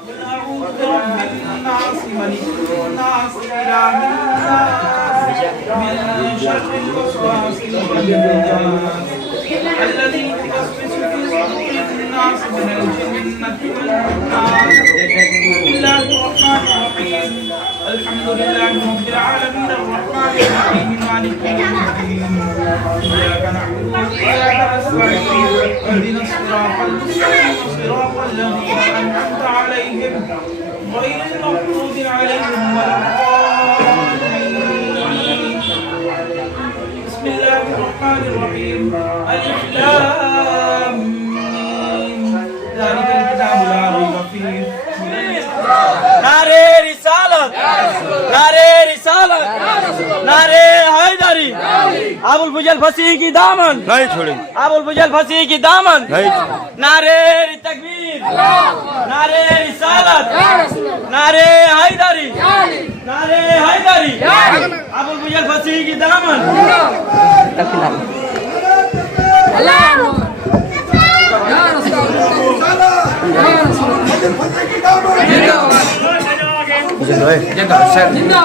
أعوذ برب الناس ملك الناس إله الناس من شر الوسواس الخناس الذي يوسوس في صدور الناس من الجنة والناس. بسم الله الرحمن الرحيم. الحمد لله رب العالمين الرحمن الرحيم مالك يوم الدين. إياك نعبد وإياك نستعين اهدنا الصراط المستقيم صراط الذين أنعمت عليهم غير المغضوب عليهم ولا الضالين. بسم الله الرحمن الرحيم. ألف لام ميم. ذلك الكتاب لا ريب فيه. নারে রিসালাত, নারে রিসালাত, নারে হায়দারি। আবুল ফজল ফাঁসি কি দামন नहीं छोड़ेंगे, আবুল ফজল ফাঁসি কি দামন। नहीं নারে তাকবীর, নারে রিসালাত, নারে হায়দারি, নারে হায়দারি। আবুল ফজল ফাঁসি কি দামন। छोड़ेंगे।